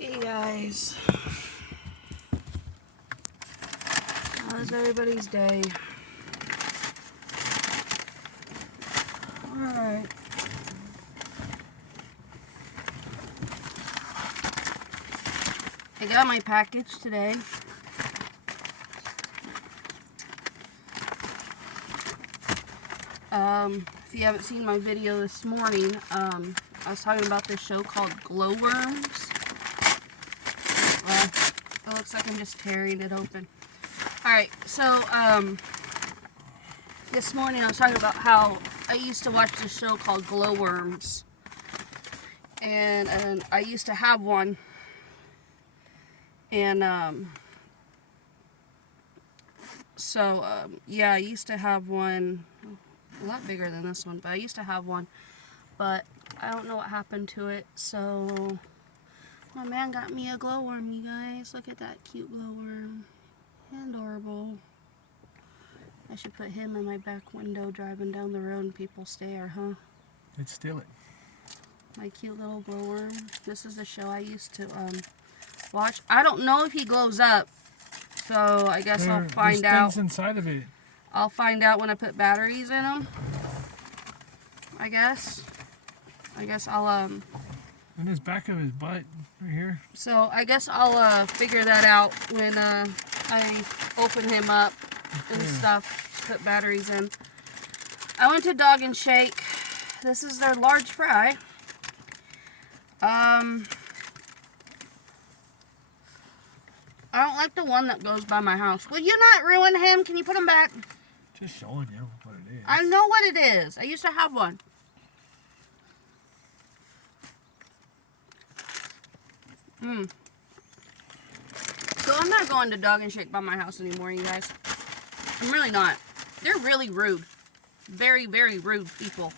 Hey guys, how's everybody's day? Alright. I got my package today. If you haven't seen my video this morning, I was talking about this show called Glowworms. It looks like I'm just tearing it open. Alright, so, this morning I was talking about how I used to watch this show called Glowworms. And I used to have one. And, yeah, I used to have one, a lot bigger than this one, but I used to have one. But I don't know what happened to it, so my man got me a glowworm, you guys. Look at that cute glowworm. Adorable. I should put him in my back window driving down the road and people stare, huh? Let's steal it. My cute little glowworm. This is the show I used to watch. I don't know if he glows up, so I guess I'll find out. There's things inside of it. I'll find out when I put batteries in him. I guess I'll In his back of his butt, right here. So I guess I'll figure that out when I open him up and stuff, put batteries in. I went to Dog and Shake. This is their large fry. I don't like the one that goes by my house. Will you not ruin him? Can you put him back? Just showing you what it is. I know what it is. I used to have one. So I'm not going to Dog and Shake by my house anymore, you guys. I'm really not. They're really rude. Very, very rude people.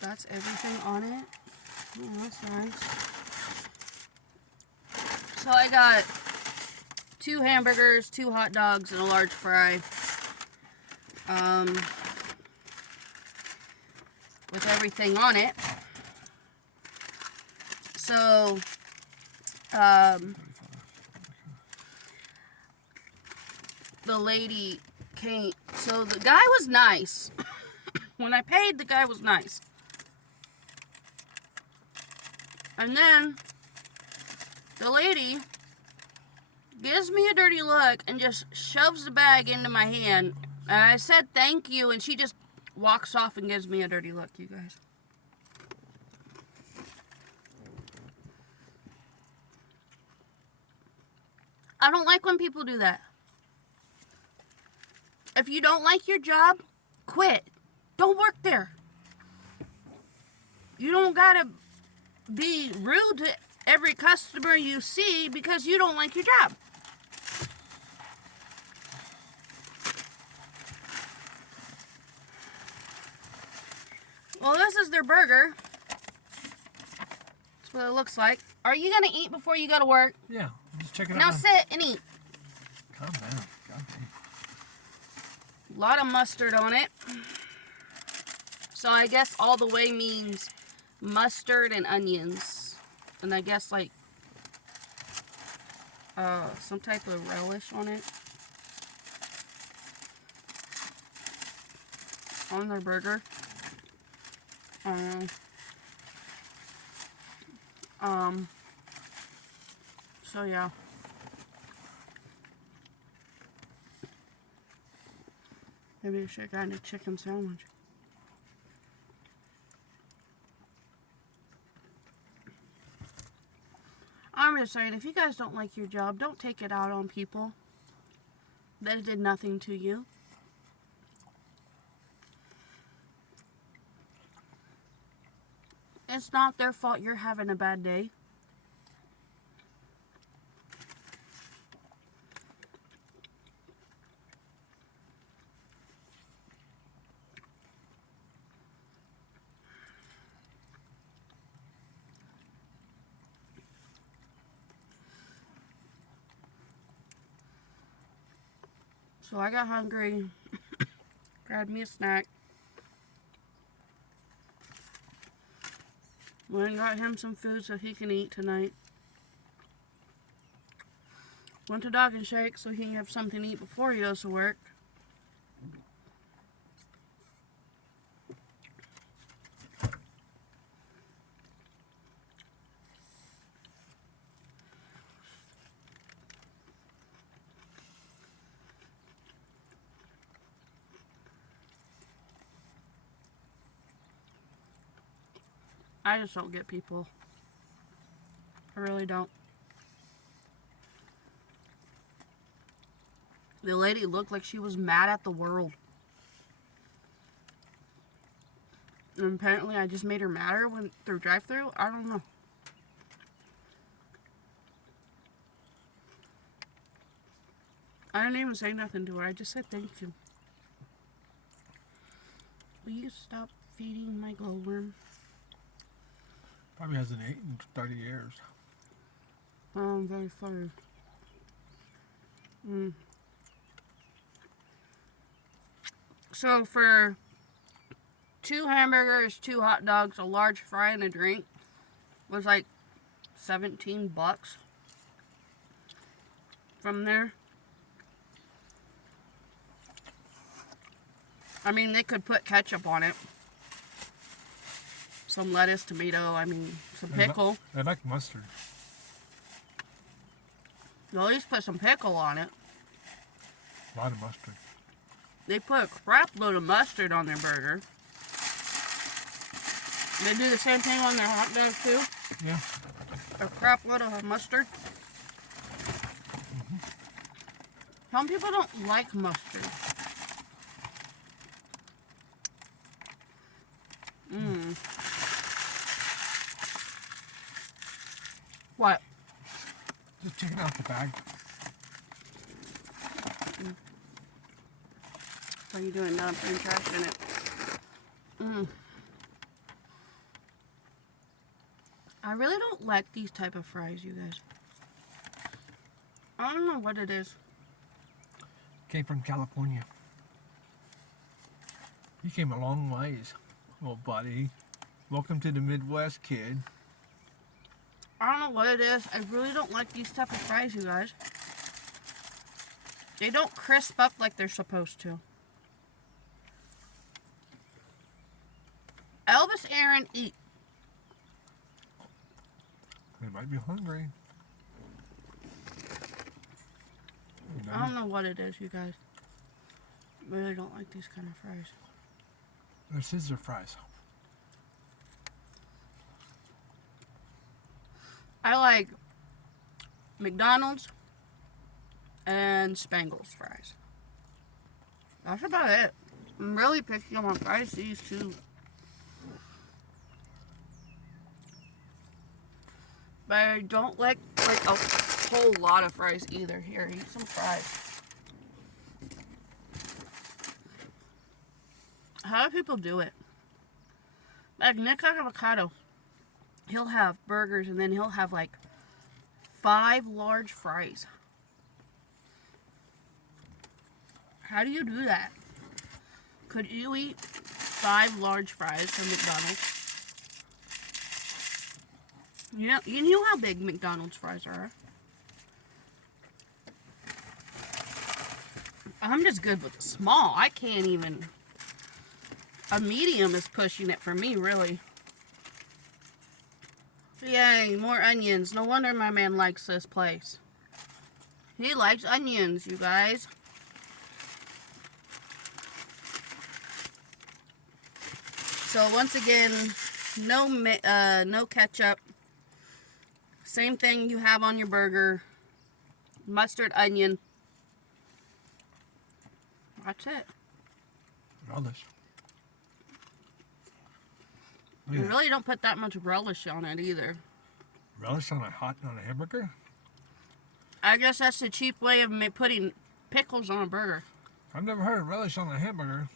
That's everything on it. Oh, that's nice. So I got 2 hamburgers, 2 hot dogs, and a large fry. With everything on it. So, the lady came, so the guy was nice. When I paid, the guy was nice. And then, the lady gives me a dirty look and just shoves the bag into my hand. And I said thank you, and she just walks off and gives me a dirty look, you guys. I don't like when people do that. If you don't like your job, quit. Don't work there. You don't gotta be rude to every customer you see because you don't like your job. Well, this is their burger. That's what it looks like. Are you going to eat before you go to work? Yeah, just check it out. Now sit and eat. Calm down. God damn. A lot of mustard on it. So I guess all the way means mustard and onions. And I guess like some type of relish on it. On their burger. So yeah. Maybe I should have gotten a chicken sandwich. I'm just saying, if you guys don't like your job, don't take it out on people that did nothing to you. It's not their fault you're having a bad day. So I got hungry, grabbed me a snack. Went and got him some food so he can eat tonight. Went to Dog and Shake so he can have something to eat before he goes to work. I just don't get people. I really don't. The lady looked like she was mad at the world. And apparently I just made her madder when through drive-thru. I don't know. I didn't even say nothing to her. I just said thank you. Will you stop feeding my glowworm? Probably hasn't eaten in 30 years. Oh, I'm very sorry. So for 2 hamburgers, 2 hot dogs, a large fry, and a drink was like $17 from there. I mean, they could put ketchup on it. Some lettuce, tomato, some pickle. I like mustard. They'll at least put some pickle on it. A lot of mustard. They put a crap load of mustard on their burger. They do the same thing on their hot dog too. Yeah. A crap load of mustard. Some people don't like mustard. What? Just taking out the bag. What are you doing now? I'm putting trash in it. I really don't like these type of fries, you guys. I don't know what it is. Came from California. You came a long ways, little buddy. Welcome to the Midwest, kid. I don't know what it is. I really don't like these type of fries, you guys. They don't crisp up like they're supposed to. Elvis Aaron, eat. They might be hungry. I don't know what it is, you guys. I really don't like these kind of fries. They're scissor fries. I like McDonald's and Spangles fries. That's about it. I'm really picky on my fries, these two. But I don't like a whole lot of fries either. Here, eat some fries. How do people do it? Like Nick Avocado, he'll have burgers and then he'll have like 5 large fries. How do you do that? Could you eat 5 large fries from McDonald's? You know how big McDonald's fries are. I'm just good with the small. I can't even. A medium is pushing it for me, really. Yay, more onions. No wonder my man likes this place. He likes onions, you guys. So once again, no ketchup. Same thing you have on your burger. Mustard, onion. That's it. Relish. You really don't put that much relish on it either. Relish on a hamburger? I guess that's the cheap way of putting pickles on a burger. I've never heard of relish on a hamburger.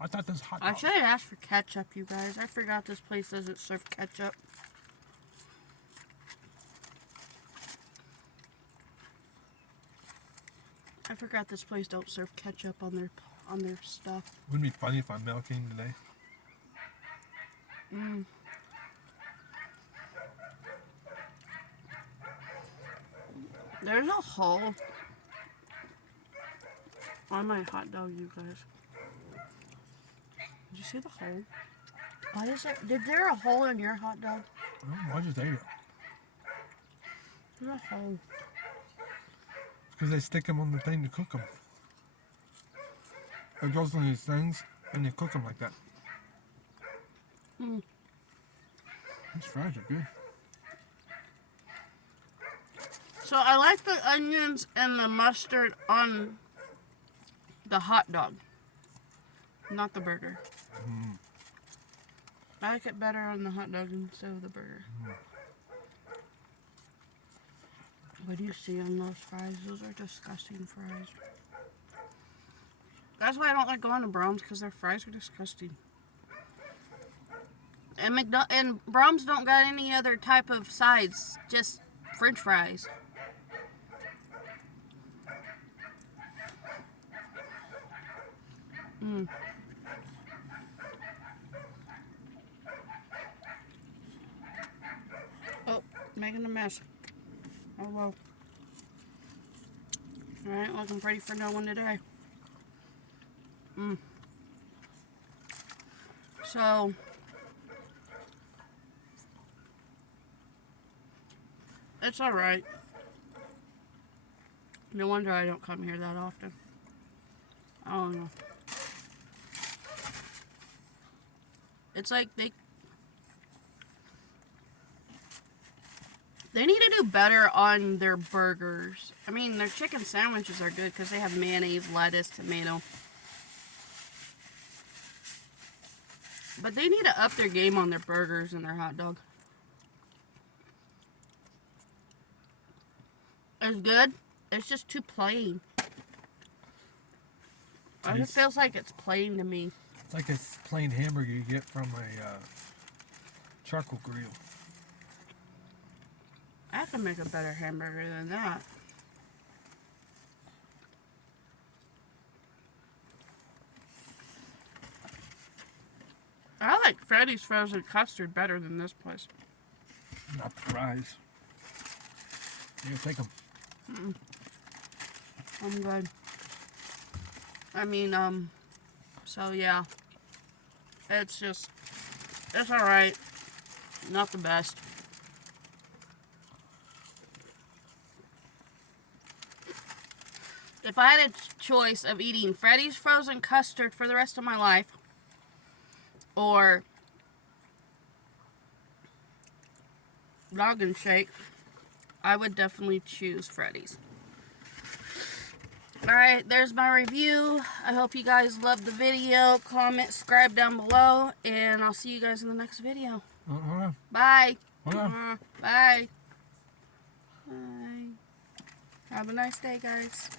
I thought this hot dog. I should have asked for ketchup, you guys. I forgot this place doesn't serve ketchup. I forgot this place don't serve ketchup on their stuff. Wouldn't it be funny if I'm milking today? There's a hole on my hot dog, you guys. Did you see the hole? Why is there? Did there a hole in your hot dog? I just ate it. There's a hole. Because they stick them on the thing to cook them. It goes on these things and they cook them like that. Mm. These fries are good. So I like the onions and the mustard on the hot dog, not the burger. Mm. I like it better on the hot dog instead of the burger. Mm. What do you see on those fries? Those are disgusting fries. That's why I don't like going to Brahms, because their fries are disgusting. And Brahms don't got any other type of sides, just French fries. Mm. Oh, making a mess. Oh well. Alright, looking pretty for no one today. So, it's alright. No wonder I don't come here that often. I don't know. It's like they need to do better on their burgers. I mean, their chicken sandwiches are good because they have mayonnaise, lettuce, tomato. But they need to up their game on their burgers and their hot dog. It's good. It's just too plain. It feels like it's plain to me. It's like a plain hamburger you get from a charcoal grill. I can make a better hamburger than that. I like Freddy's frozen custard better than this place. Not the fries. You take them. I'm good. I mean, so yeah. It's alright. Not the best. If I had a choice of eating Freddy's frozen custard for the rest of my life, or Noggin Shake, I would definitely choose Freddy's. Alright, there's my review. I hope you guys loved the video. Comment, subscribe down below, and I'll see you guys in the next video. Bye. Bye. Bye. Have a nice day, guys.